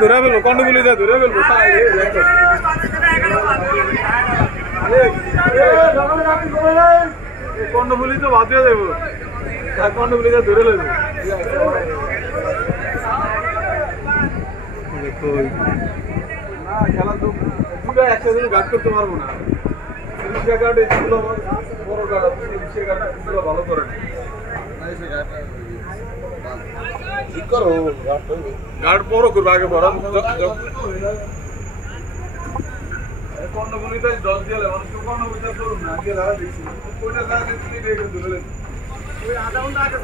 দূরে ফেলবো কন্ডগুলি দূরে ফেলবো কন্ডগুলি তো বাদ দিয়ে দেবো কন্ডগুলি দূরে লইব না খেলা তো দুটো একসাথে গার্ড করতে পারবো না গার্ড এগুলো বড় গার্ড আছে গার্ড ভালো করে ঠিক করো গার্ড বড় করবে আগে বড় কর্ণগুলিতে জল দিয়ে মানুষকে কর্ণগুলিতে করুন না আগে লাগা দিয়েছি ওইটা লাগা দিয়ে দূরে ওই আধা ঘন্টা আগে